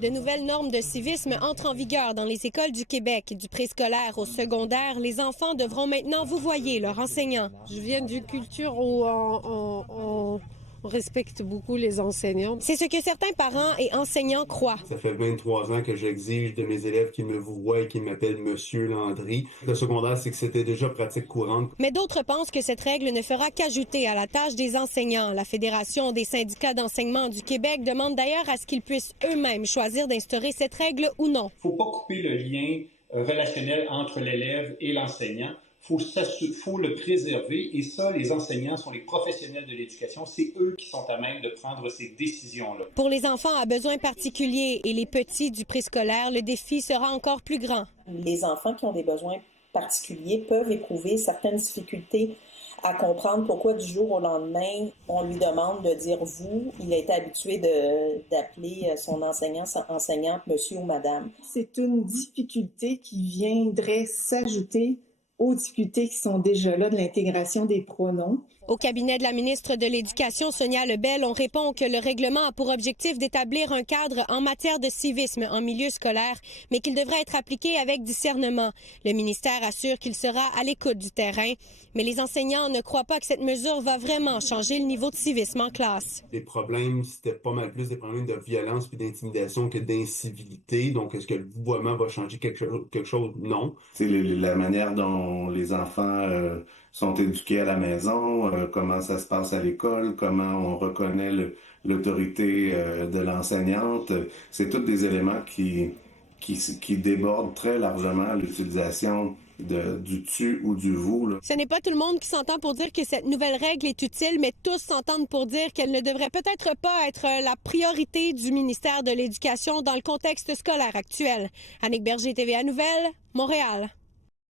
De nouvelles normes de civisme entrent en vigueur dans les écoles du Québec. Du préscolaire au secondaire, les enfants devront maintenant vouvoyer leur enseignant. Je viens d'une culture où on respecte beaucoup les enseignants. C'est ce que certains parents et enseignants croient. Ça fait 23 ans que j'exige de mes élèves qu'ils me vouvoient et qu'ils m'appellent Monsieur Landry. Le secondaire, c'est que c'était déjà pratique courante. Mais d'autres pensent que cette règle ne fera qu'ajouter à la tâche des enseignants. La Fédération des syndicats d'enseignement du Québec demande d'ailleurs à ce qu'ils puissent eux-mêmes choisir d'instaurer cette règle ou non. Il ne faut pas couper le lien relationnel entre l'élève et l'enseignant. Il faut le préserver et ça, les enseignants sont les professionnels de l'éducation. C'est eux qui sont à même de prendre ces décisions-là. Pour les enfants à besoins particuliers et les petits du préscolaire, le défi sera encore plus grand. Les enfants qui ont des besoins particuliers peuvent éprouver certaines difficultés à comprendre pourquoi du jour au lendemain, on lui demande de dire « vous ». Il a été habitué d'appeler son enseignant, son enseignante, monsieur ou madame. C'est une difficulté qui viendrait s'ajouter aux difficultés qui sont déjà là de l'intégration des pronoms. Au cabinet de la ministre de l'Éducation, Sonia Lebel, on répond que le règlement a pour objectif d'établir un cadre en matière de civisme en milieu scolaire, mais qu'il devra être appliqué avec discernement. Le ministère assure qu'il sera à l'écoute du terrain, mais les enseignants ne croient pas que cette mesure va vraiment changer le niveau de civisme en classe. Les problèmes, c'était pas mal plus des problèmes de violence puis d'intimidation que d'incivilité. Donc, est-ce que le vouvoiement va changer quelque chose? Non. C'est la manière dont les enfants sont éduqués à la maison, comment ça se passe à l'école, comment on reconnaît l'autorité de l'enseignante. C'est tous des éléments qui débordent très largement l'utilisation du tu ou du vous. Là. Ce n'est pas tout le monde qui s'entend pour dire que cette nouvelle règle est utile, mais tous s'entendent pour dire qu'elle ne devrait peut-être pas être la priorité du ministère de l'Éducation dans le contexte scolaire actuel. Annick Berger, TVA Nouvelles, Montréal.